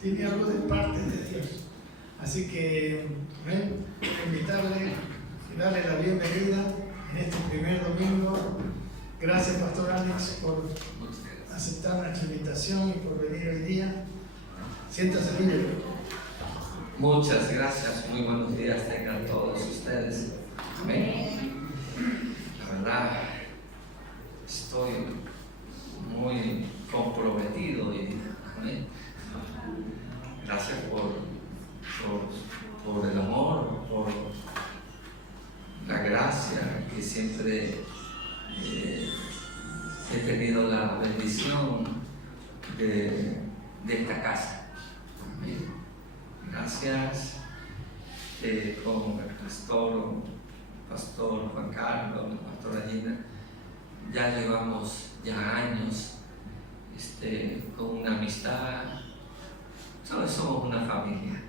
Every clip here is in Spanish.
tiene algo de parte de Dios. Así que invitarle y darle la bienvenida en este primer domingo. Gracias, Pastor Alex, por aceptar nuestra invitación y por venir hoy día. Siéntase libre. Muchas gracias, muy buenos días tengan todos ustedes. Amén. La verdad, estoy muy comprometido y amén. Gracias por el amor, por la gracia que siempre he tenido la bendición de esta casa. Amén. Gracias con el pastor Juan Carlos, la pastora Gina. Ya llevamos años con una amistad. ¿Sabes? Somos una familia.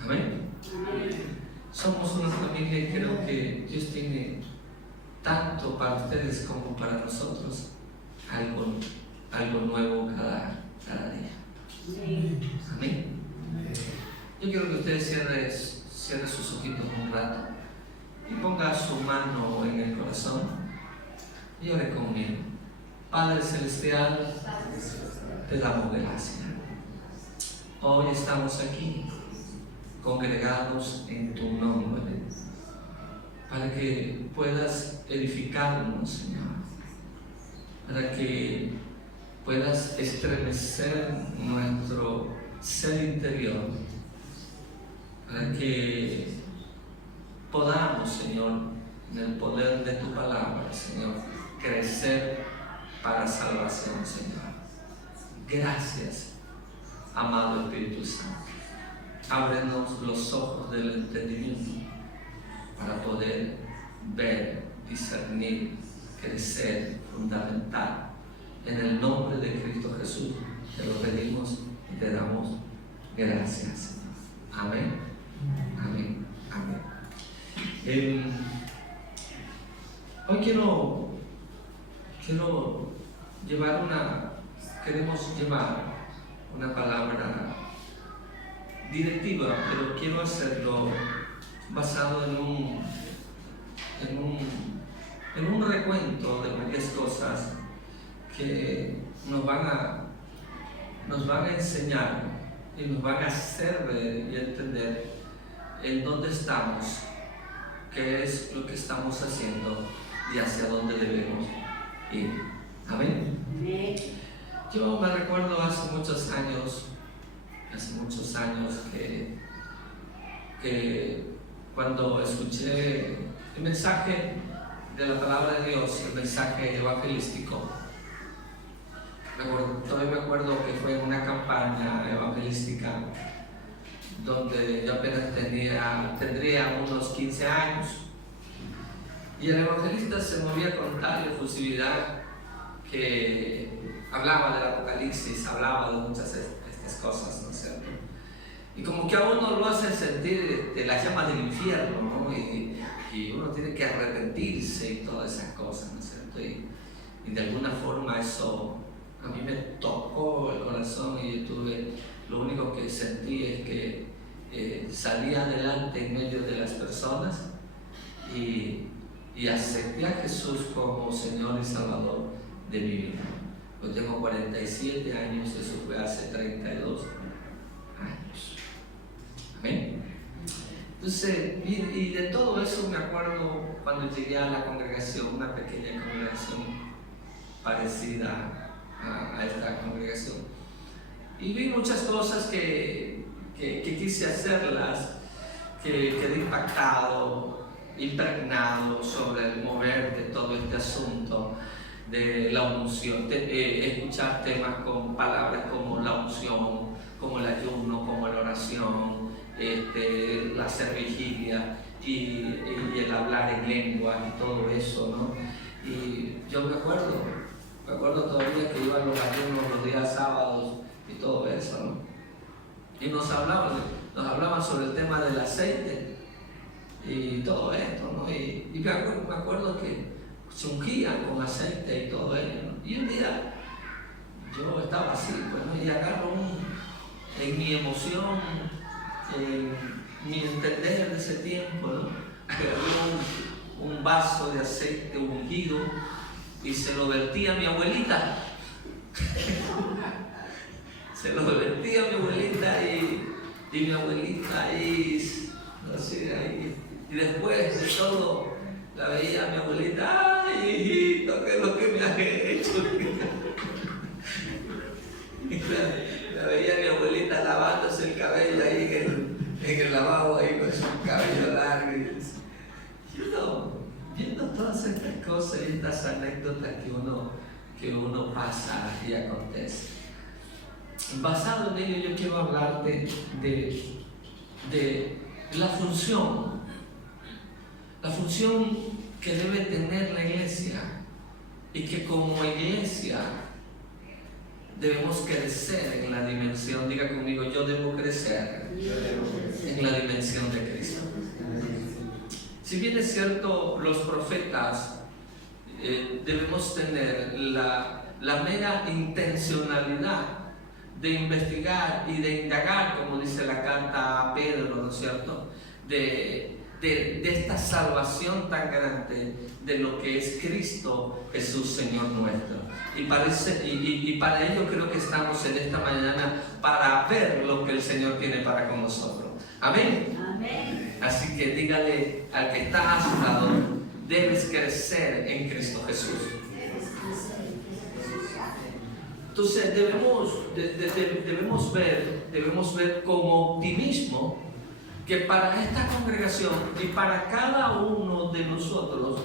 Amén. Somos una familia y creo que Dios tiene tanto para ustedes como para nosotros algo nuevo cada día. Amén. Yo quiero que ustedes cierren sus ojitos un rato y ponga su mano en el corazón y ore conmigo. Padre Celestial, te damos gracias. Hoy estamos aquí, congregados en tu nombre, para que puedas edificarnos, Señor, para que puedas estremecer nuestro ser interior, para que podamos, Señor, en el poder de tu palabra, Señor, crecer para salvación, Señor. Gracias, amado Espíritu Santo. Ábrenos los ojos del entendimiento para poder ver, discernir, crecer, fundamentar. En el nombre de Cristo Jesús te lo pedimos y te damos gracias, Señor. Amén. Amén. Amén. Hoy queremos llevar una palabra directiva, pero quiero hacerlo basado en un recuento de varias cosas que nos van a enseñar y nos van a hacer ver y entender en dónde estamos, qué es lo que estamos haciendo y hacia dónde debemos ir. Amén. Yo me recuerdo hace muchos años que cuando escuché el mensaje de la palabra de Dios, el mensaje evangelístico, todavía me acuerdo que fue en una campaña evangelística donde yo apenas tendría unos 15 años, y el evangelista se movía con tal efusividad que hablaba del Apocalipsis, hablaba de muchas de estas cosas, ¿no es cierto? Y como que a uno lo hace sentir de las llamas del infierno, ¿no? Y uno tiene que arrepentirse y todas esas cosas, ¿no es cierto? Y de alguna forma eso a mí me tocó el corazón, y lo único que sentí es que salí adelante en medio de las personas y acepté a Jesús como Señor y Salvador de mi vida. Yo tengo 47 años, eso fue hace 32 años. Amén. Entonces, y de todo eso me acuerdo cuando llegué a la congregación, una pequeña congregación parecida a esta congregación, y vi muchas cosas que quise hacerlas, que quedé impactado, impregnado sobre el mover de todo este asunto de la unción, escuchar temas con palabras como la unción, como el ayuno, como la oración, la hacer vigilia y el hablar en lenguas y todo eso, ¿no? Y yo me acuerdo todavía que iba a los ayunos los días sábados y todo eso, ¿no? Y nos hablaban sobre el tema del aceite y todo esto, ¿no? Y me acuerdo que se ungían con aceite y todo ello, ¿no? Y un día yo estaba así, pues, ¿no? Y agarro en mi emoción, mi entender de ese tiempo, ¿no? Agarré un vaso de aceite ungido y se lo vertí a mi abuelita. Se lo vertí a mi abuelita y mi abuelita ahí, así, ahí. Y después de todo, la veía a mi abuelita, ay, hijito, ¿qué es lo que me has hecho? La veía a mi abuelita lavándose el cabello ahí en el lavabo, ahí con su cabello largo. Y viendo todas estas cosas y estas anécdotas que uno pasa y acontece. Basado en ello, yo quiero hablarte de la función que debe tener la iglesia, y que como iglesia debemos crecer en la dimensión. Diga conmigo, yo debo crecer en la dimensión de Cristo. Si bien es cierto, los profetas debemos tener la mera intencionalidad de investigar y de indagar, como dice la carta a Pedro, ¿no es cierto?, de esta salvación tan grande de lo que es Cristo Jesús, Señor nuestro. Y para ello creo que estamos en esta mañana para ver lo que el Señor tiene para con nosotros. Amén. Amén. Así que dígale al que está a su lado, debes crecer en Cristo Jesús. Entonces debemos ver como optimismo que para esta congregación y para cada uno de nosotros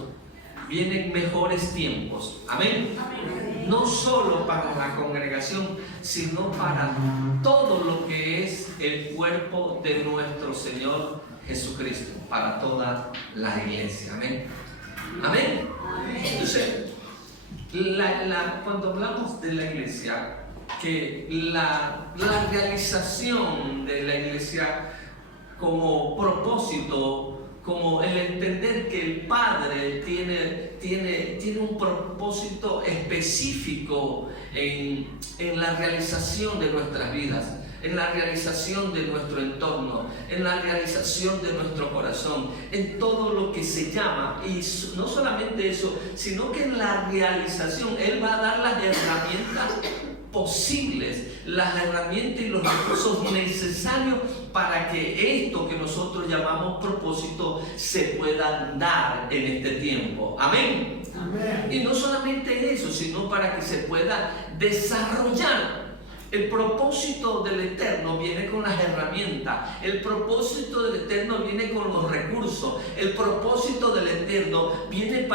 vienen mejores tiempos. Amén. Amén. No solo para la congregación, sino para todo lo que es el cuerpo de nuestro Señor Jesucristo, para toda la iglesia. Amén. Amén. Amén. Entonces, cuando hablamos de la iglesia, que la realización de la iglesia como propósito, como el entender que el Padre tiene un propósito específico en la realización de nuestras vidas, en la realización de nuestro entorno, en la realización de nuestro corazón, en todo lo que se llama, y no solamente eso, sino que en la realización Él va a dar las herramientas posibles, las herramientas y los recursos necesarios para que esto que nosotros llamamos propósito se pueda dar en este tiempo. Amén. Amén. Y no solamente eso, sino para que se pueda desarrollar. El propósito del Eterno viene con las herramientas. El propósito del Eterno viene con los recursos. El propósito del Eterno viene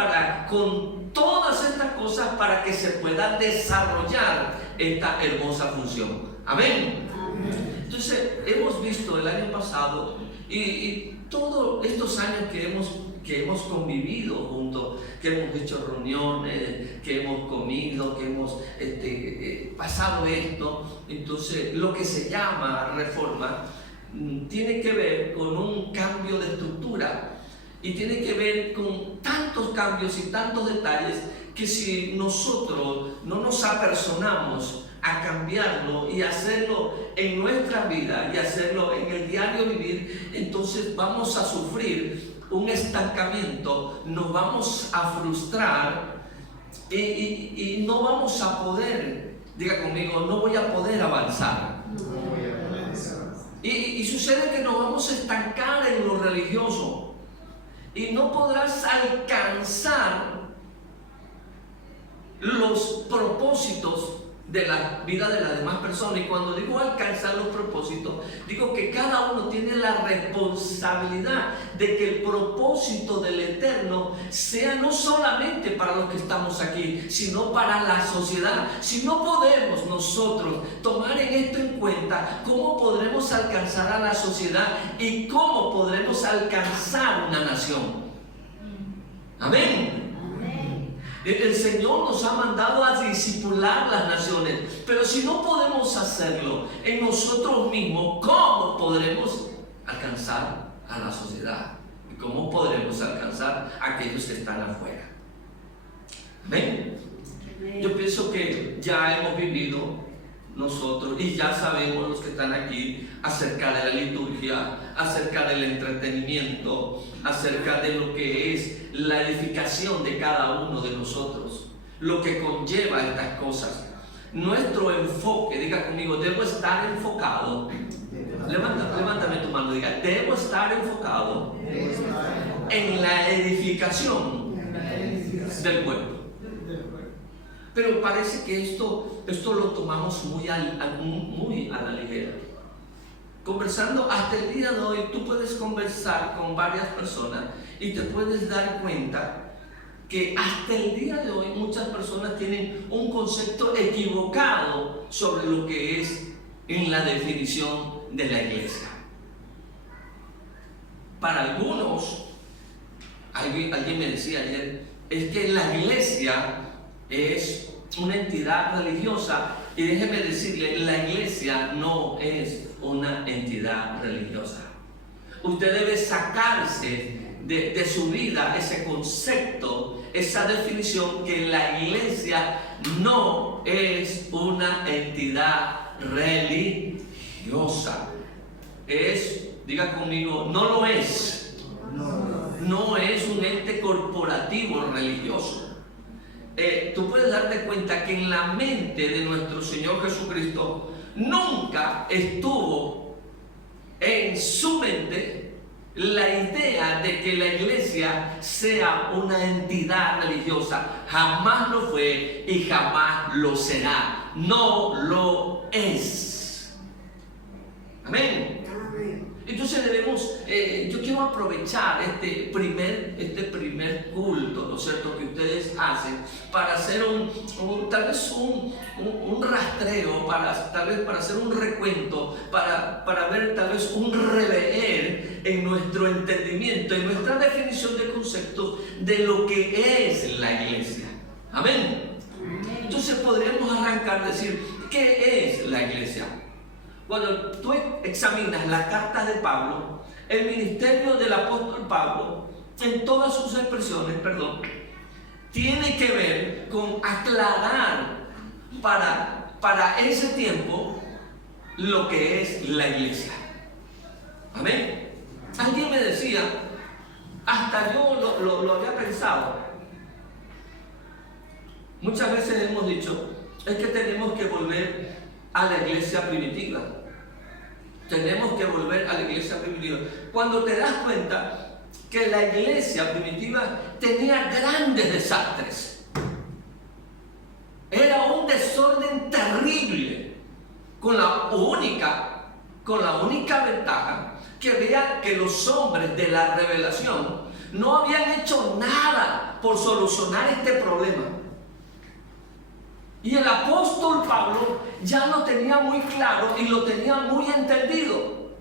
con todas estas cosas para que se pueda desarrollar esta hermosa función. Amén. Amén. Entonces, hemos visto el año pasado y todos estos años que hemos convivido juntos, que hemos hecho reuniones, que hemos comido, que hemos pasado esto. Entonces, lo que se llama reforma tiene que ver con un cambio de estructura y tiene que ver con tantos cambios y tantos detalles que si nosotros no nos apersonamos a cambiarlo y hacerlo en nuestra vida y hacerlo en el diario vivir, entonces vamos a sufrir un estancamiento, nos vamos a frustrar y no vamos a poder, diga conmigo, no voy a poder avanzar. Y sucede que nos vamos a estancar en lo religioso y no podrás alcanzar los propósitos de la vida de las demás personas. Y cuando digo alcanzar los propósitos, digo que cada uno tiene la responsabilidad de que el propósito del Eterno sea no solamente para los que estamos aquí, sino para la sociedad. Si no podemos nosotros tomar en esto en cuenta, ¿cómo podremos alcanzar a la sociedad y cómo podremos alcanzar una nación? Amén. El Señor nos ha mandado a discipular las naciones, pero si no podemos hacerlo en nosotros mismos, ¿cómo podremos alcanzar a la sociedad? ¿Y cómo podremos alcanzar a aquellos que están afuera? ¿Ven? Yo pienso que ya hemos vivido nosotros, y ya sabemos los que están aquí, acerca de la liturgia, acerca del entretenimiento, acerca de lo que es la edificación de cada uno de nosotros, lo que conlleva estas cosas. Nuestro enfoque, diga conmigo, debo estar enfocado. Levántame tu mano, diga, debo estar enfocado en la edificación del cuerpo. Pero parece que esto lo tomamos muy a la ligera. Conversando hasta el día de hoy, tú puedes conversar con varias personas y te puedes dar cuenta que hasta el día de hoy muchas personas tienen un concepto equivocado sobre lo que es en la definición de la iglesia. Para algunos, alguien me decía ayer, es que la iglesia es una entidad religiosa, y déjeme decirle, la iglesia no es una entidad religiosa. Usted debe sacarse de su vida ese concepto, esa definición, que la iglesia no es una entidad religiosa. Diga conmigo, no lo es. No es un ente corporativo religioso. Tú puedes darte cuenta que en la mente de nuestro Señor Jesucristo nunca estuvo en su mente la idea de que la iglesia sea una entidad religiosa. Jamás lo fue y jamás lo será. No lo es. Amén. Entonces debemos, yo quiero aprovechar este primer culto, ¿no es cierto?, que ustedes hacen, para hacer tal vez un rastreo, tal vez para hacer un recuento, para ver tal vez un rever en nuestro entendimiento, en nuestra definición de conceptos de lo que es la iglesia. Amén. Entonces podríamos arrancar a decir, ¿qué es la iglesia? Cuando tú examinas la carta de Pablo, el ministerio del apóstol Pablo, en todas sus expresiones, tiene que ver con aclarar para ese tiempo lo que es la iglesia. Amén. Alguien me decía, hasta yo lo había pensado, muchas veces hemos dicho, es que tenemos que volver a la iglesia primitiva. Tenemos que volver a la iglesia primitiva. Cuando te das cuenta que la iglesia primitiva tenía grandes desastres, era un desorden terrible, con la única ventaja que vean que los hombres de la revelación no habían hecho nada por solucionar este problema. Y el apóstol Pablo ya lo tenía muy claro y lo tenía muy entendido.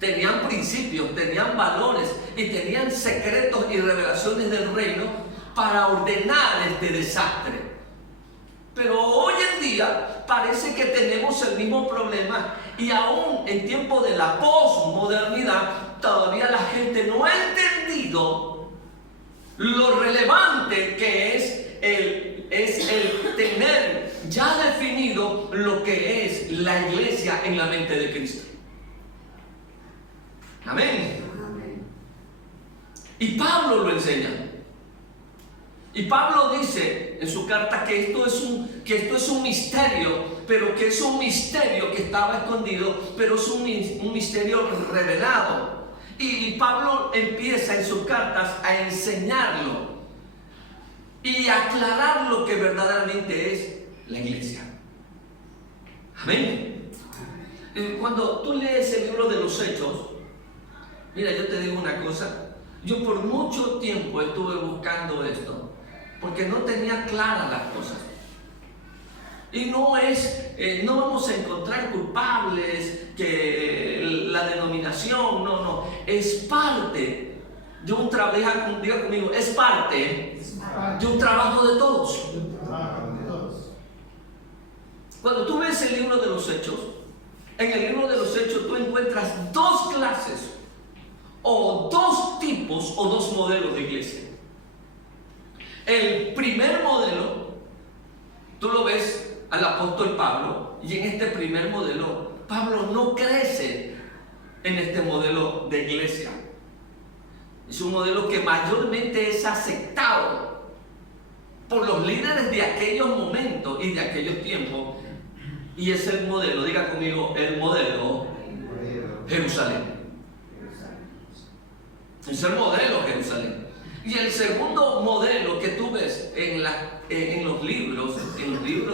Tenían principios, tenían valores y tenían secretos y revelaciones del reino para ordenar este desastre. Pero hoy en día parece que tenemos el mismo problema, y aún en tiempo de la posmodernidad todavía la gente no ha entendido lo relevante que es el tener ya definido lo que es la iglesia en la mente de Cristo. Amén. Y Pablo lo enseña. Y Pablo dice en su carta que esto es un misterio, pero que es un misterio que estaba escondido, pero es un misterio revelado. Y Pablo empieza en sus cartas a enseñarlo y aclarar lo que verdaderamente es la iglesia. Amén. Cuando tú lees el libro de los Hechos, mira, yo te digo una cosa, yo por mucho tiempo estuve buscando esto, porque no tenía claras las cosas. Y no vamos a encontrar culpables, que la denominación, no, es parte de un trabajo, diga conmigo, es parte de un trabajo de todos. Cuando tú ves el libro de los Hechos, en el libro de los Hechos tú encuentras dos clases, o dos tipos, o dos modelos de iglesia. El primer modelo, tú lo ves al apóstol Pablo y en este primer modelo, Pablo no crece en este modelo de iglesia. Es un modelo que mayormente es aceptado por los líderes de aquellos momentos y de aquellos tiempos. Y es el modelo, diga conmigo, el modelo Jerusalén. Es el modelo Jerusalén. Y el segundo modelo que tú ves en los libros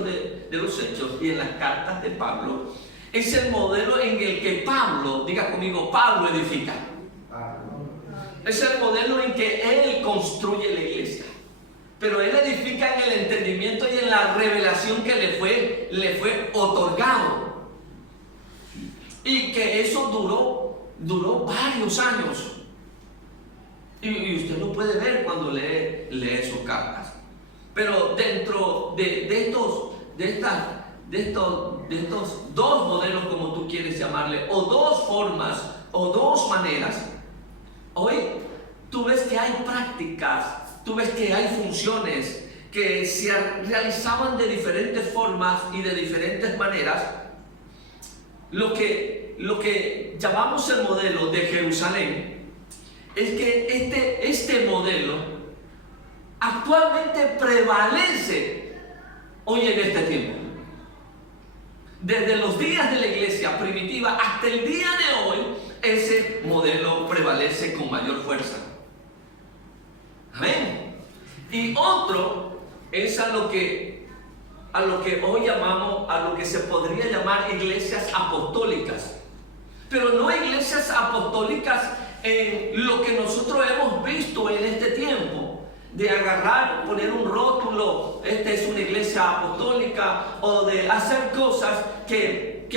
de los Hechos y en las cartas de Pablo, es el modelo en el que Pablo, diga conmigo, Pablo edifica. Es el modelo en que él construye la iglesia. Pero él edifica en el entendimiento y en la revelación que le fue otorgado. Y que eso duró varios años. Y usted lo puede ver cuando lee sus cartas. Pero dentro de estos dos modelos, como tú quieres llamarle, o dos formas, o dos maneras, hoy tú ves que hay prácticas, tú ves que hay funciones que se realizaban de diferentes formas y de diferentes maneras. Lo que llamamos el modelo de Jerusalén es que este modelo actualmente prevalece hoy en este tiempo. Desde los días de la iglesia primitiva hasta el día de hoy, ese modelo prevalece con mayor fuerza. Amén. Y otro es a lo que hoy llamamos, a lo que se podría llamar iglesias apostólicas. Pero no iglesias apostólicas en lo que nosotros hemos visto en este tiempo, de agarrar, poner un rótulo, esta es una iglesia apostólica, o de hacer cosas que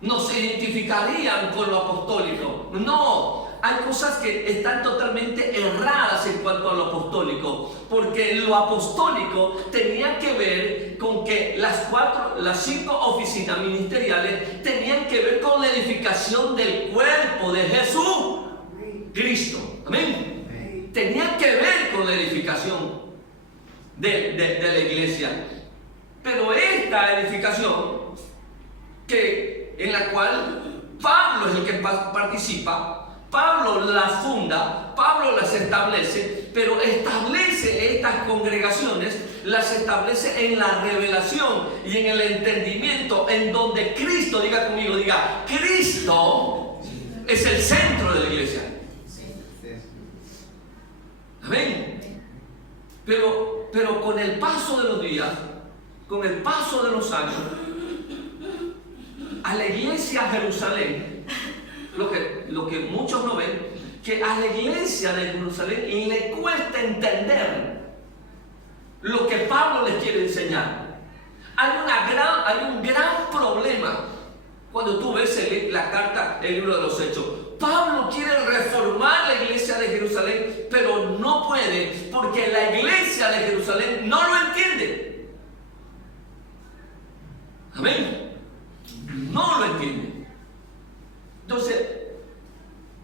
nos identificarían con lo apostólico. No, hay cosas que están totalmente erradas en cuanto a lo apostólico, porque lo apostólico tenía que ver con que las 5 oficinas ministeriales tenían que ver con la edificación del cuerpo de Jesús Cristo. Amén. Tenía que ver con la edificación de la iglesia. Pero esta edificación, en la cual Pablo es el que participa, Pablo las funda, Pablo las establece, pero establece estas congregaciones, las establece en la revelación y en el entendimiento, en donde Cristo, diga conmigo, diga, Cristo es el centro de la iglesia. Amén. Pero con el paso de los días, con el paso de los años, a la iglesia Jerusalén, lo que muchos no ven, que a la iglesia de Jerusalén le cuesta entender lo que Pablo les quiere enseñar. Hay un gran problema cuando tú ves la carta, el libro de los Hechos. Pablo quiere reformar la iglesia de Jerusalén, pero no puede, porque la iglesia de Jerusalén no lo entiende. Amén. No lo entiende. Entonces,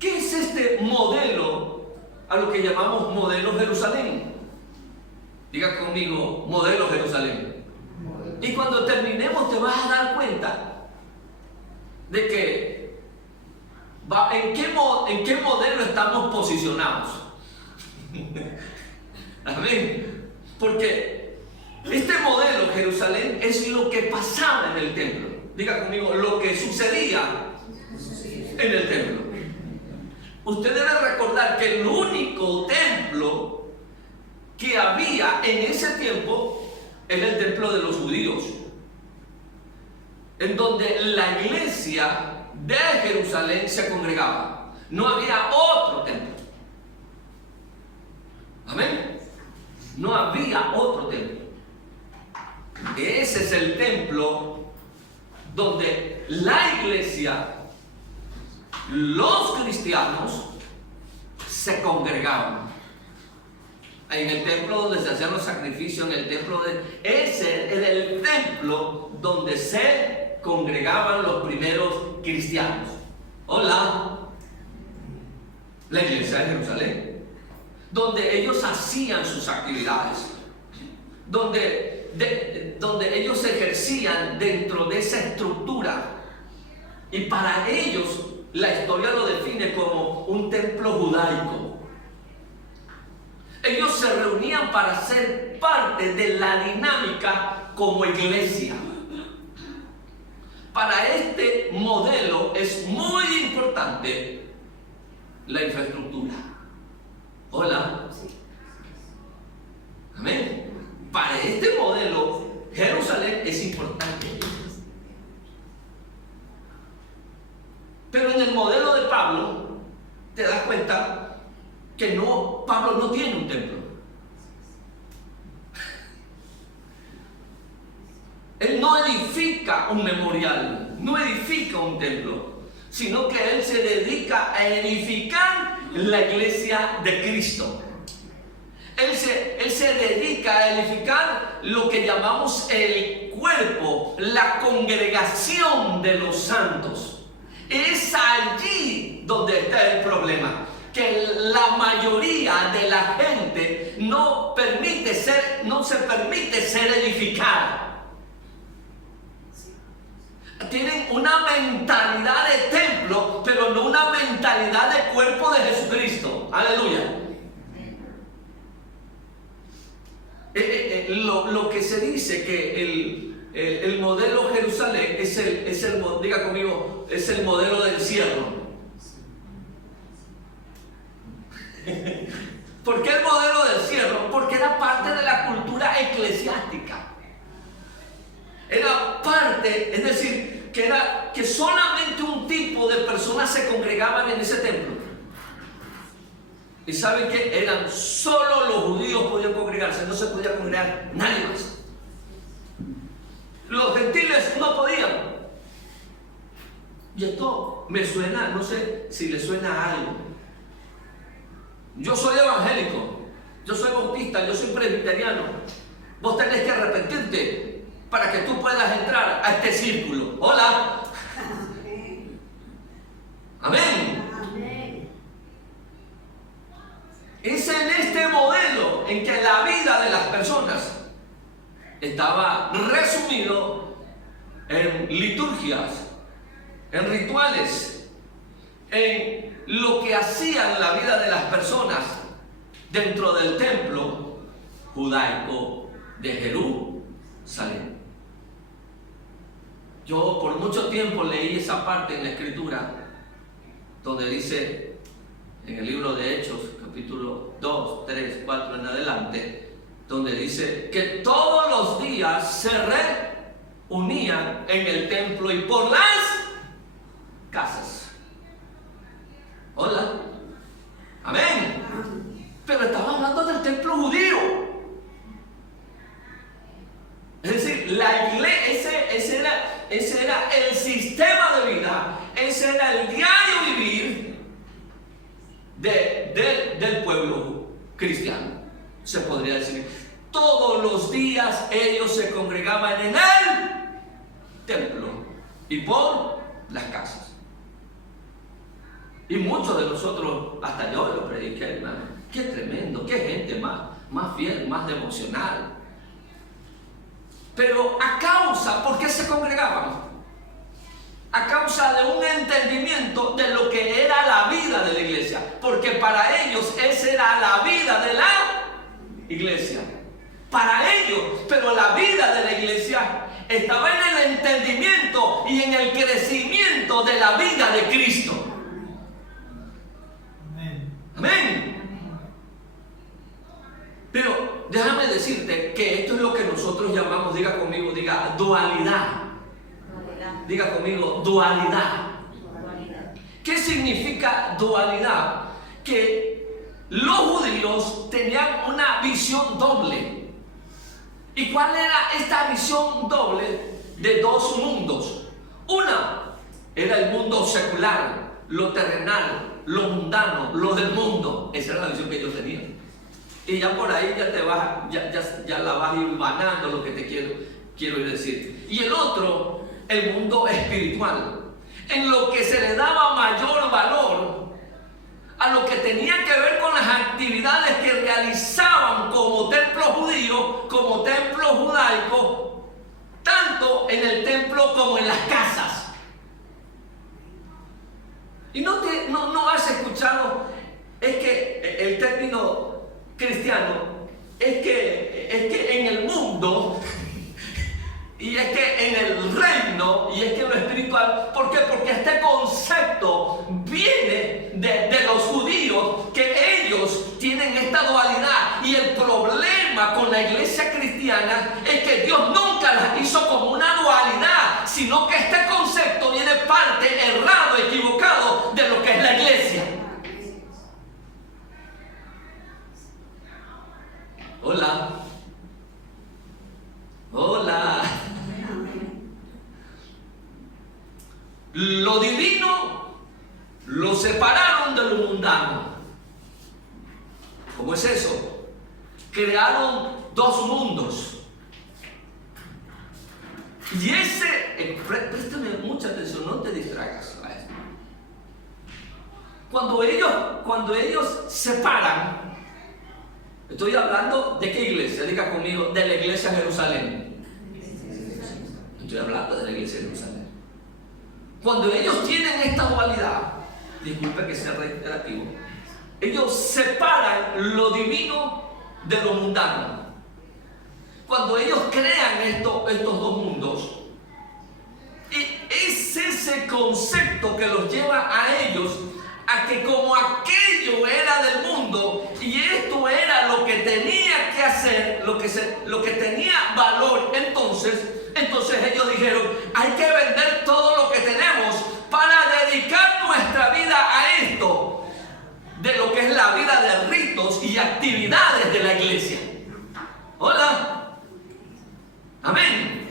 ¿qué es este modelo a lo que llamamos modelo Jerusalén? Diga conmigo, modelo Jerusalén. Y cuando terminemos te vas a dar cuenta de que ¿en qué modelo estamos posicionados? Amén. Porque este modelo Jerusalén es lo que pasaba en el templo. Diga conmigo, lo que sucedía en el templo. Usted debe recordar que el único templo que había en ese tiempo era el templo de los judíos, en donde la iglesia de Jerusalén se congregaba. No había otro templo. Amén. No había otro templo. Ese es el templo donde la iglesia, los cristianos, se congregaban. En el templo donde se hacían los sacrificios, ese era el templo donde se congregaban los primeros cristianos. Hola. La iglesia de Jerusalén, donde ellos hacían sus actividades, donde donde ellos se ejercían dentro de esa estructura. Y para ellos la historia lo define como un templo judaico. Ellos se reunían para ser parte de la dinámica como iglesia. Para este modelo es muy importante la infraestructura. Hola. Amén. Para este modelo, Jerusalén es importante. Pero en el modelo de Pablo, te das cuenta que Pablo no tiene un templo. Él no edifica un memorial, no edifica un templo, sino que él se dedica a edificar la iglesia de Cristo. Él se dedica a edificar lo que llamamos el cuerpo, la congregación de los santos. Es allí donde está el problema, que la mayoría de la gente no se permite ser edificada. Tienen una mentalidad de templo, pero no una mentalidad de cuerpo de Jesucristo. Aleluya. Lo que se dice que el modelo Jerusalén diga conmigo, es el modelo del cielo. ¿Por qué el modelo del cielo? Porque era parte de la cultura eclesiástica. Era parte, es decir, que solamente un tipo de personas se congregaban en ese templo. ¿Y saben qué? Solo los judíos podían congregarse, no se podía congregar nadie más. Los gentiles no podían. Y esto me suena, no sé si le suena a algo. Yo soy evangélico, yo soy bautista, yo soy presbiteriano. Vos tenés que arrepentirte para que tú puedas entrar a este círculo. Hola. Amén. Es en este modelo en que la vida de las personas estaba resumido en liturgias, en rituales, en lo que hacían la vida de las personas dentro del templo judaico de Jerusalén. Yo por mucho tiempo leí esa parte en la Escritura donde dice en el libro de Hechos, capítulo 2, 3, 4 en adelante, donde dice que todos los días se reunían en el templo y por las casas. Hola. Amén. Pero estaba hablando del templo judío. Es decir, la iglesia, ese era el sistema de vida, ese era el diario vivir del pueblo cristiano, se podría decir. Todos los días ellos se congregaban en el templo y por las casas. Y muchos de nosotros, hasta yo lo prediqué, hermano. Qué tremendo, qué gente más fiel, más devocional. Pero ¿por qué se congregaban? A causa de un entendimiento de lo que era la vida de la iglesia, porque para ellos esa era la vida de la iglesia, para ellos. Pero la vida de la iglesia estaba en el entendimiento y en el crecimiento de la vida de Cristo. Amén. Pero déjame decirte que esto es lo que nosotros llamamos, diga conmigo, dualidad. Diga conmigo, dualidad. ¿Qué significa dualidad? Que los judíos tenían una visión doble. ¿Y cuál era esta visión doble de dos mundos? Una era el mundo secular, lo terrenal, lo mundano, lo del mundo. Esa era la visión que ellos tenían. Y ya por ahí ya la vas hilvanando lo que te quiero decir. Y el otro, el mundo espiritual, en lo que se le daba mayor valor a lo que tenía que ver con las actividades que realizaban como templo judío, como templo judaico, tanto en el templo como en las casas. Y no has escuchado, es que el término cristiano, es que en el mundo, y es que en el reino, y es que en lo espiritual, ¿por qué? Porque este concepto viene de los judíos, que ellos tienen esta dualidad, y el problema con la iglesia cristiana es que Dios nunca las hizo como una dualidad, sino que este concepto viene parte errado, equivocado de lo que es la iglesia. Hola. Hola. Lo divino lo separaron de lo mundano. ¿Cómo es eso? Crearon dos mundos. Y préstame mucha atención, no te distraigas a esto. Cuando ellos separan, estoy hablando de qué iglesia, diga conmigo, de la iglesia de Jerusalén. Estoy hablando de la iglesia de Jerusalén. Cuando ellos tienen esta dualidad, disculpe que sea reiterativo, ellos separan lo divino de lo mundano. Cuando ellos crean estos dos mundos, es ese concepto que los lleva a ellos a que como aquello era del mundo y esto era lo que tenía que hacer, lo que tenía valor, entonces ellos dijeron, hay que vender todo lo que tenemos para dedicar nuestra vida a esto, de lo que es la vida de ritos y actividades de la iglesia. Hola. Amén.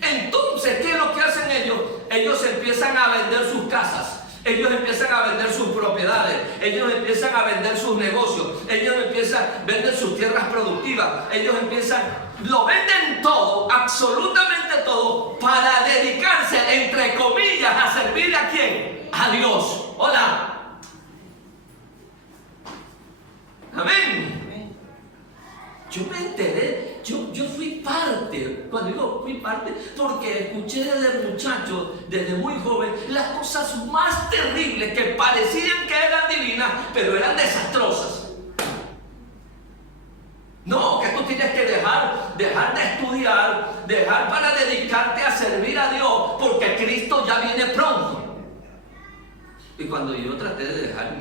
Entonces, ¿qué es lo que hacen ellos? Ellos empiezan a vender sus casas. Ellos empiezan a vender sus propiedades, ellos empiezan a vender sus negocios, ellos empiezan a vender sus tierras productivas, lo venden todo, absolutamente todo, para dedicarse, entre comillas, a servir a ¿quién? A Dios. Hola. Amén. Yo me enteré, yo fui parte, cuando digo fui parte, porque escuché desde muchacho, desde muy joven, las cosas más terribles que parecían que eran divinas, pero eran desastrosas. No, que tú tienes que dejar de estudiar, dejar para dedicarte a servir a Dios, porque Cristo ya viene pronto. Y cuando yo traté de dejar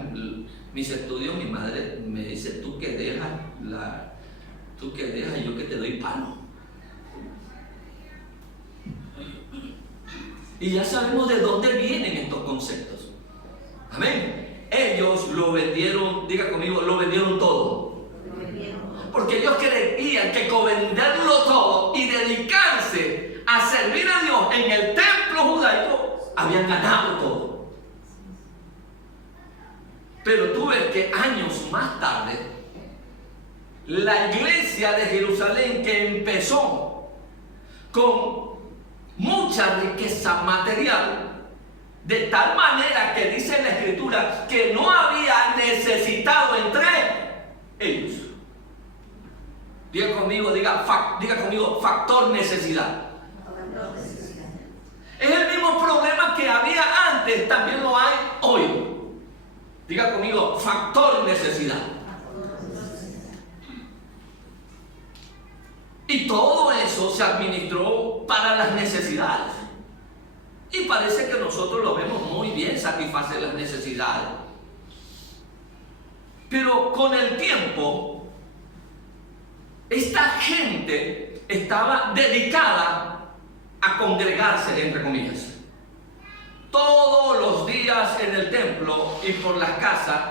mis estudios, mi madre me dice, tú que dejas y yo que te doy palo. Y ya sabemos de dónde vienen estos conceptos. Amén. Ellos lo vendieron, diga conmigo, lo vendieron todo. Porque ellos creían que con venderlo todo y dedicarse a servir a Dios en el templo judaico, habían ganado todo. Pero tú ves que años más tarde, la iglesia de Jerusalén, que empezó con mucha riqueza material, de tal manera que dice la escritura que no había necesitado entre ellos. Diga conmigo, factor necesidad. Es el mismo problema que había antes, también lo hay hoy. Diga conmigo, factor necesidad. Y todo eso se administró para las necesidades. Y parece que nosotros lo vemos muy bien, satisfacer las necesidades. Pero con el tiempo, esta gente estaba dedicada a congregarse, entre comillas, todos los días en el templo y por las casas,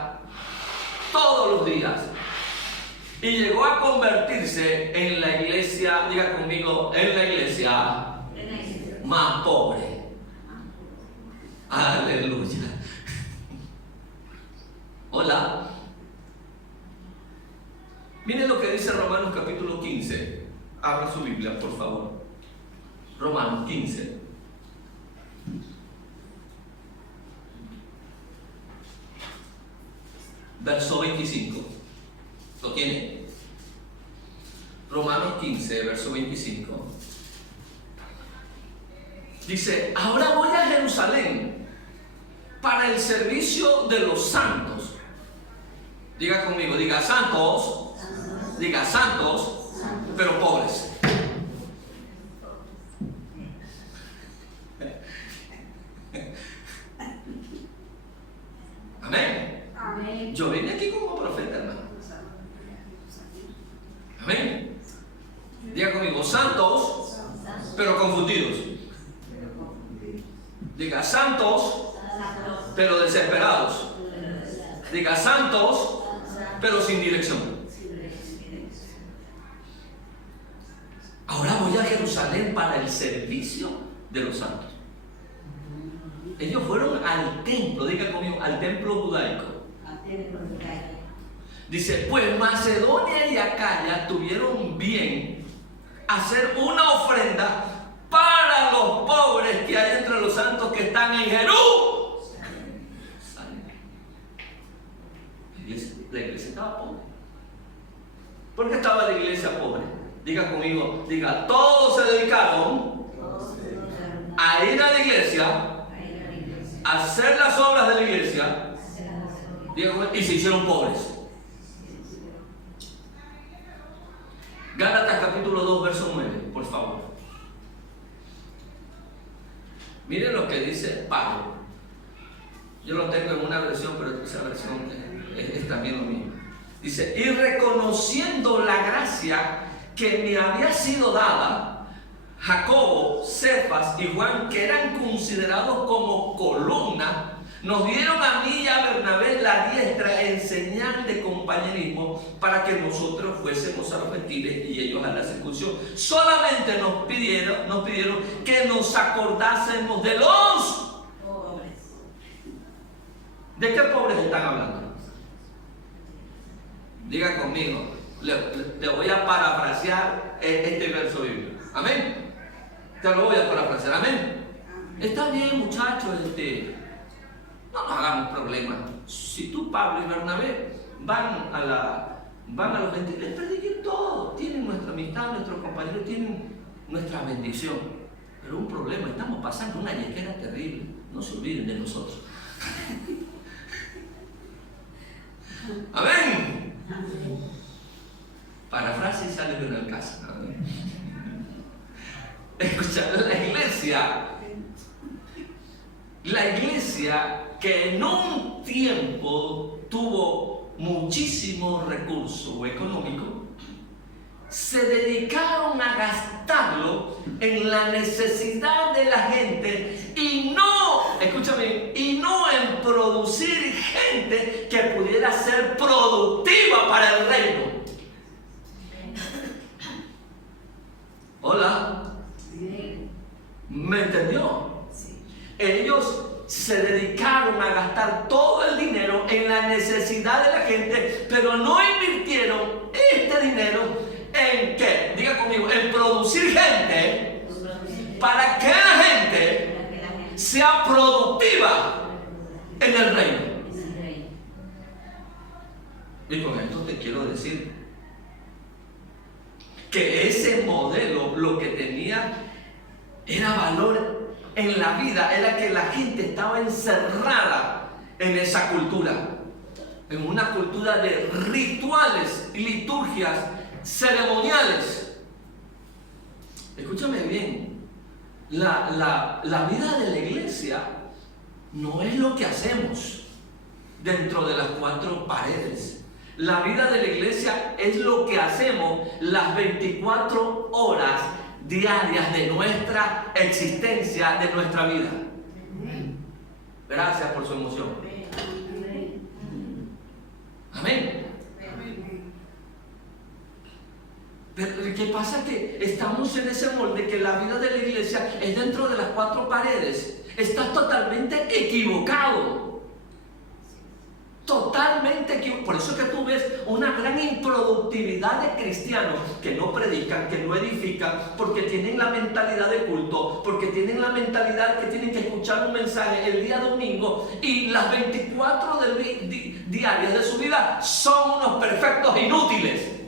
todos los días. Y llegó a convertirse en la iglesia, diga conmigo, en la iglesia más pobre. Aleluya. Hola. Miren lo que dice Romanos capítulo 15. Abra su Biblia, por favor. Romanos 15. verso 25. ¿Lo tiene? Romanos 15, verso 25. Dice, ahora voy a Jerusalén para el servicio de los santos. Diga conmigo, diga santos, pero pobres. Amén. Amén. Yo vine aquí como profeta, hermano. Amén. Diga conmigo, santos, pero confundidos. Diga santos, pero desesperados. Diga santos, pero sin dirección. Ahora voy a Jerusalén para el servicio de los santos. Ellos fueron al templo, diga conmigo, al templo judaico. Dice, pues Macedonia y Acaya tuvieron bien hacer una ofrenda para los pobres que hay entre los santos que están en Jerusalén. La iglesia estaba pobre. ¿Por qué estaba la iglesia pobre? Diga conmigo, diga, todos se dedicaron a ir a la iglesia, a hacer las obras de la iglesia, diga, y se hicieron pobres. Gálatas capítulo 2, verso 9, por favor. Miren lo que dice Pablo. Yo lo tengo en una versión, pero esa versión es también lo mismo. Dice, y reconociendo la gracia que me había sido dada, Jacobo, Cefas y Juan, que eran considerados como columna, nos dieron a mí y a Bernabé la diestra en señal de compañerismo para que nosotros fuésemos a los gentiles y ellos a la circuncisión. Solamente nos pidieron que nos acordásemos de los pobres. ¿De qué pobres están hablando? Diga conmigo, le voy a parafrasear este verso bíblico. Amén. Te lo voy a parafrasear. Amén. Está bien, muchachos, no nos hagamos problemas. Si tú, Pablo y Bernabé van a los gentiles, prediquen todo. Tienen nuestra amistad, nuestros compañeros tienen nuestra bendición. Pero un problema, estamos pasando una yequera terrible. No se olviden de nosotros. Amén. Parafrasis sale de una casa. Escucha, la iglesia que en un tiempo tuvo muchísimo recurso económico, se dedicaron a gastarlo en la necesidad de la gente y no, escúchame, y no en producir gente que pudiera ser productiva para el reino. Hola, ¿me entendió? Ellos se dedicaron a gastar todo el dinero en la necesidad de la gente, pero no invirtieron este dinero ¿en qué? Diga conmigo, en producir gente para que la gente sea productiva en el reino. Y con esto te quiero decir que ese modelo lo que tenía era valor en la vida, era que la gente estaba encerrada en esa cultura, en una cultura de rituales, liturgias, ceremoniales. Escúchame bien, la vida de la iglesia no es lo que hacemos dentro de las cuatro paredes. La vida de la iglesia es lo que hacemos las 24 horas diarias de nuestra existencia, de nuestra vida. Gracias por su emoción. Amén. Pero ¿qué pasa? Que estamos en ese molde que la vida de la iglesia es dentro de las cuatro paredes. Estás totalmente equivocado. Totalmente equivocado. Por eso es que tú ves una gran improductividad de cristianos que no predican, que no edifican, porque tienen la mentalidad de culto, porque tienen la mentalidad que tienen que escuchar escuchar un mensaje el día domingo y las 24 diarias de su vida son unos perfectos inútiles.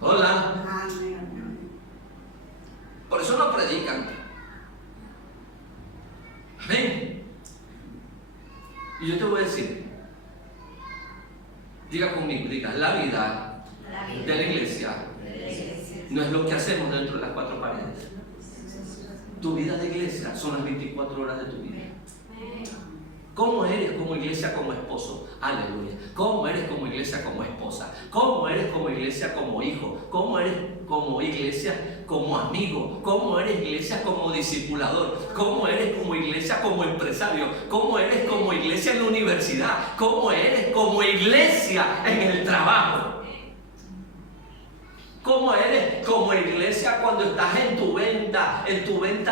Hola. Por eso no predican. Amén. Y yo te voy a decir, diga conmigo, diga, la vida de la iglesia no es lo que hacemos dentro de las cuatro paredes. Tu vida de iglesia son las 24 horas de tu vida. ¿Cómo eres como iglesia, como esposo? Aleluya. ¿Cómo eres como iglesia, como esposa? ¿Cómo eres como iglesia, como hijo? ¿Cómo eres como iglesia, como amigo? ¿Cómo eres iglesia, como discipulador? ¿Cómo eres como iglesia, como empresario? ¿Cómo eres como iglesia en la universidad? ¿Cómo eres como iglesia en el trabajo? ¿Cómo eres como iglesia cuando estás en tu venta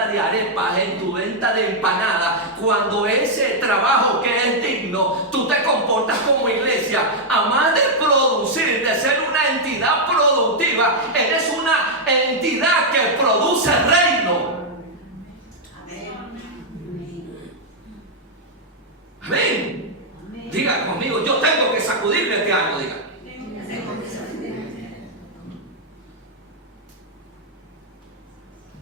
de arepas, en tu venta de empanadas? Cuando ese trabajo que es digno, tú te comportas como iglesia, además de producir, de ser una entidad productiva, eres una entidad que produce reino. Amén. Diga conmigo, yo tengo que sacudirme este año, diga.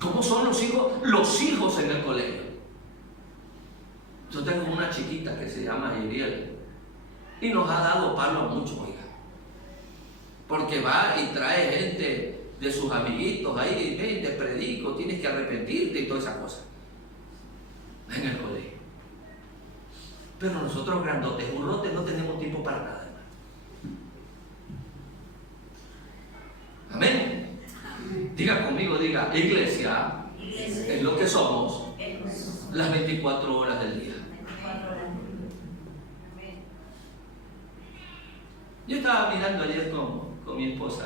¿Cómo son los hijos? Los hijos en el colegio. Yo tengo una chiquita que se llama Iriel y nos ha dado palo mucho, oiga. Porque va y trae gente de sus amiguitos ahí, ven, te predico, tienes que arrepentirte y todas esas cosas. En el colegio. Pero nosotros grandotes, burrotes, no tenemos tiempo para nada. Amén. Diga conmigo, diga, iglesia es lo que somos las 24 horas del día. Yo estaba mirando ayer con mi esposa.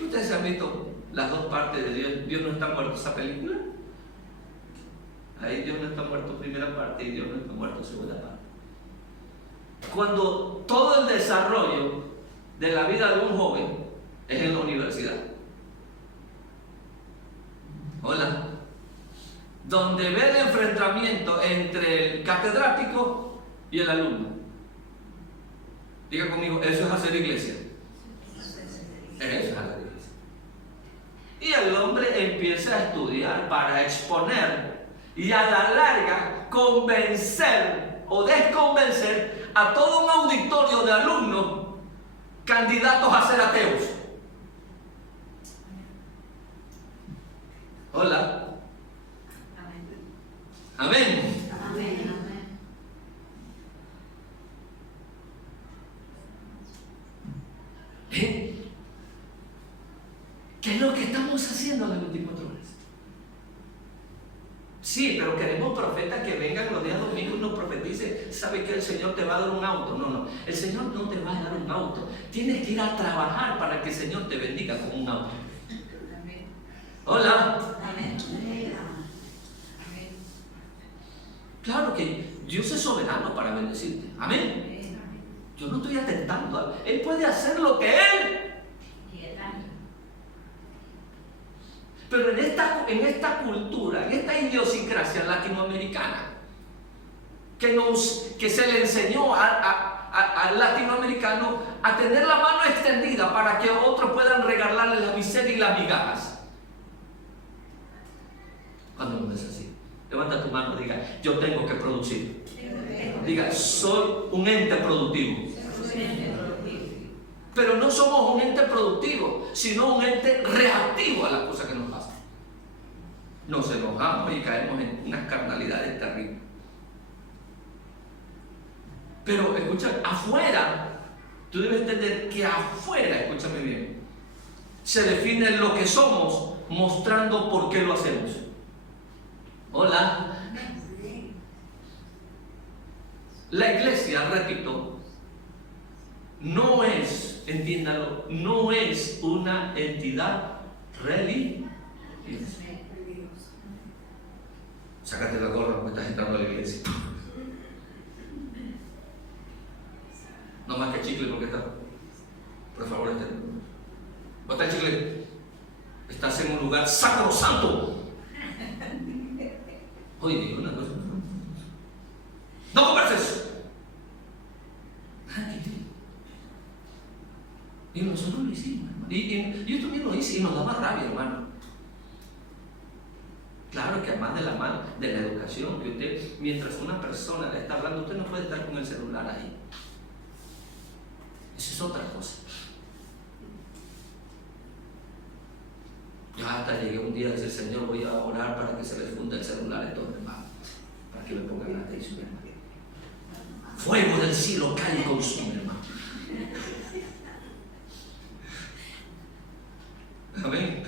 ¿Ustedes se han visto las dos partes de Dios? Dios no está muerto, esa película. Ahí Dios no está muerto, primera parte, y Dios no está muerto, segunda parte. Cuando todo el desarrollo de la vida de un joven es en la universidad. Hola. Donde ve el enfrentamiento entre el catedrático y el alumno. Diga conmigo, eso es hacer iglesia. Eso es hacer iglesia. Y el hombre empieza a estudiar para exponer y a la larga convencer o desconvencer a todo un auditorio de alumnos candidatos a ser ateos. Hola. Amén. Amén. ¿Qué es lo que estamos haciendo a las 24 horas? Sí, pero queremos profetas que vengan los días domingos y nos profeticen. ¿Sabe que el Señor te va a dar un auto? No, el Señor no te va a dar un auto. Tienes que ir a trabajar para que el Señor te bendiga con un auto. Hola. Amén. Claro que Dios es soberano para bendecirte. Amén. Yo no estoy atentando. Él puede hacer lo que Él. Pero en esta cultura, en esta idiosincrasia latinoamericana, que se le enseñó al latinoamericano a tener la mano extendida para que otros puedan regalarle la miseria y las migajas. Cuando no es así, levanta tu mano y diga, yo tengo que producir. Diga, soy un ente productivo. Pero no somos un ente productivo, sino un ente reactivo a las cosas que nos pasan. Nos enojamos y caemos en unas carnalidades terribles. Pero escucha, afuera, tú debes entender que afuera, escúchame bien, se define lo que somos mostrando por qué lo hacemos. Hola. La iglesia, repito, no es, entiéndalo, no es una entidad religiosa. Sácate la gorra porque estás entrando a la iglesia. No más que chicle porque está. Por favor, ¿o está el chicle? Estás en un lugar sacrosanto. Oye, digo una cosa. No converses. Y nosotros lo hicimos, hermano. Y esto mismo lo hice y nos daba rabia, hermano. Claro que además de la educación, que usted, mientras una persona le está hablando, usted no puede estar con el celular ahí. Eso es otra cosa. Yo hasta llegué un día a decir, Señor, voy a orar para que se les funda el celular en todo, hermano, para que me pongan la atención, hermano. Fuego del cielo cae y consume, hermano. Amén.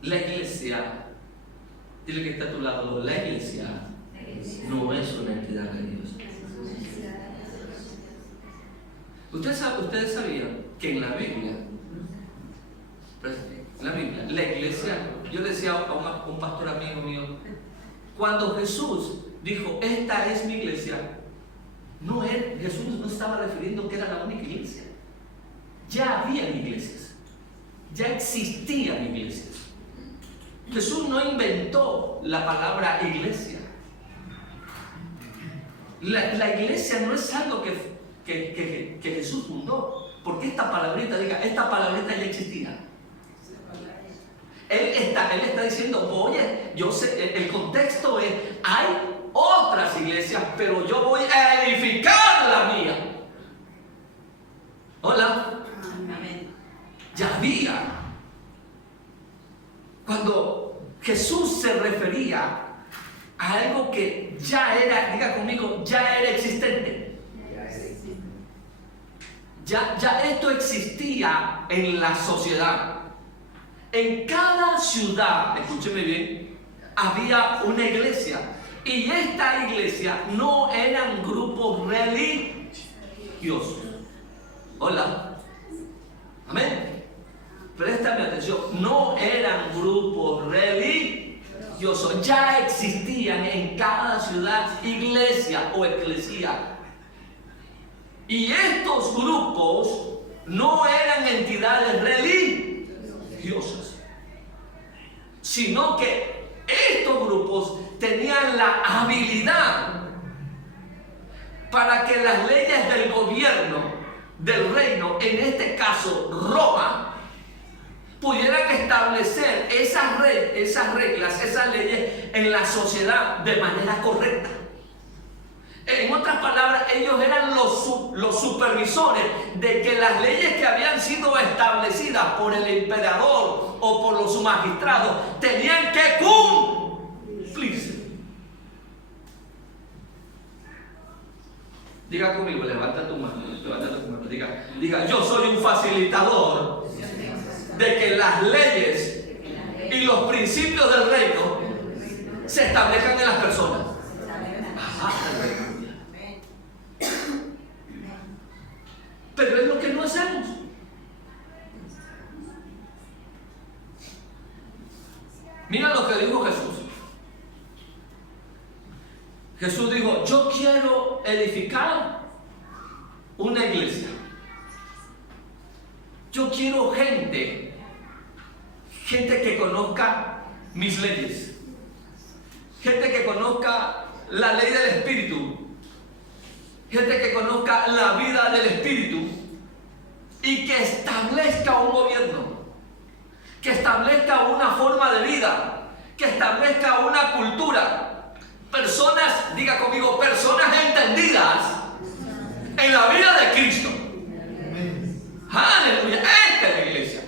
La iglesia, dile que está a tu lado, la iglesia no es una entidad religiosa. Ustedes sabían que en la Biblia, la iglesia, yo le decía a un pastor amigo mío, cuando Jesús dijo, esta es mi iglesia, Jesús no estaba refiriendo que era la única iglesia. Ya habían iglesias, ya existían iglesias. Jesús no inventó la palabra iglesia. La iglesia no es algo que Jesús fundó, porque esta palabrita ya existía. Él está diciendo, oye, yo sé, el contexto es, hay otras iglesias, pero yo voy a edificar la mía. Hola. Amén. Ya había. Cuando Jesús se refería a algo que ya era, diga conmigo, ya era existente. Ya esto existía en la sociedad. En cada ciudad, escúcheme bien, había una iglesia. Y esta iglesia no eran grupos religiosos. Hola. Amén. Préstame atención. No eran grupos religiosos. Ya existían en cada ciudad iglesia o eclesía. Y estos grupos no eran entidades religiosas, sino que estos grupos tenían la habilidad para que las leyes del gobierno del reino, en este caso Roma, pudieran establecer esas reglas, esas leyes en la sociedad de manera correcta. En otras palabras, ellos eran los supervisores de que las leyes que habían sido establecidas por el emperador o por los magistrados tenían que cumplirse. Diga conmigo, levanta tu mano, diga, yo soy un facilitador de que las leyes y los principios del reino se establezcan en las personas. Pero es lo que no hacemos. Mira lo que dijo Jesús. Jesús dijo, yo quiero edificar una iglesia. Yo quiero gente que conozca mis leyes, gente que conozca la ley del Espíritu, gente que conozca la vida del Espíritu y que establezca un gobierno, que establezca una forma de vida, que establezca una cultura. Personas, diga conmigo, personas entendidas en la vida de Cristo. Aleluya, esta es la iglesia.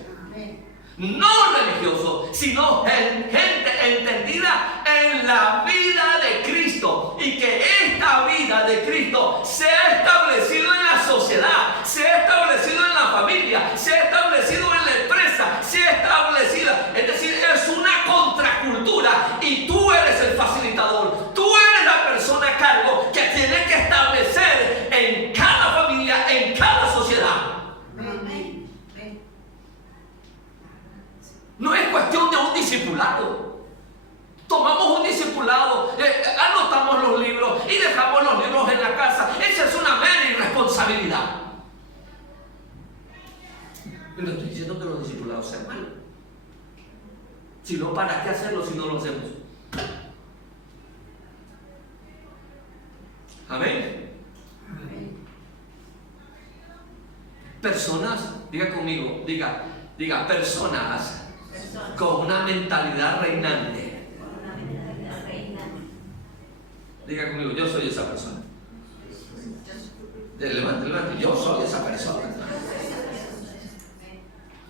No religioso, sino gente entendida en la vida de Cristo, y que esta vida de Cristo sea establecido en la sociedad, sea establecido en la familia, sea establecido en la empresa, sea establecida, es decir, es una contracultura y tú eres el facilitador, tú eres la persona a cargo que tiene que establecer en cada familia, en cada sociedad. No es cuestión de un discipulado. Tomamos un discipulado, anotamos los libros y dejamos los libros en la casa. Esa es una mera irresponsabilidad. Y no estoy diciendo que los discipulados sean malos. Si no, ¿para qué hacerlo si no lo hacemos? Amén. Personas, diga conmigo, diga personas con una mentalidad reinante. Diga conmigo, yo soy esa persona. Levante, yo soy esa persona.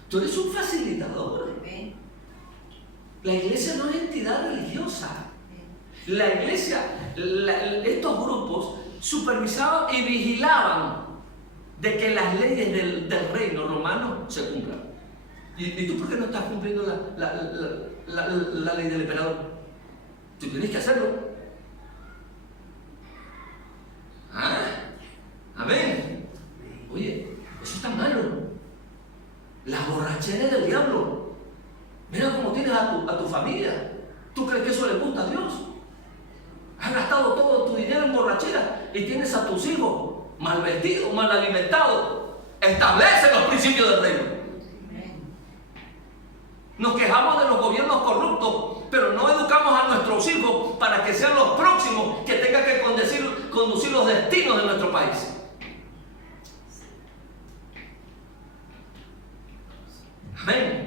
Tú eres un facilitador. La iglesia no es entidad religiosa. La iglesia, estos grupos supervisaban y vigilaban de que las leyes del reino romano se cumplan. ¿Y tú por qué no estás cumpliendo la ley del emperador? Tú tienes que hacerlo. ¿Ah? Amén. Oye, eso está malo. La borrachera del diablo. Mira cómo tienes a tu familia. ¿Tú crees que eso le gusta a Dios? Has gastado todo tu dinero en borrachera y tienes a tus hijos mal vestidos, mal alimentados. Establece los principios del reino. Nos quejamos de los gobiernos corruptos, pero no educamos a nuestros hijos para que sean los próximos que tengan que conducir los destinos de nuestro país. Amén.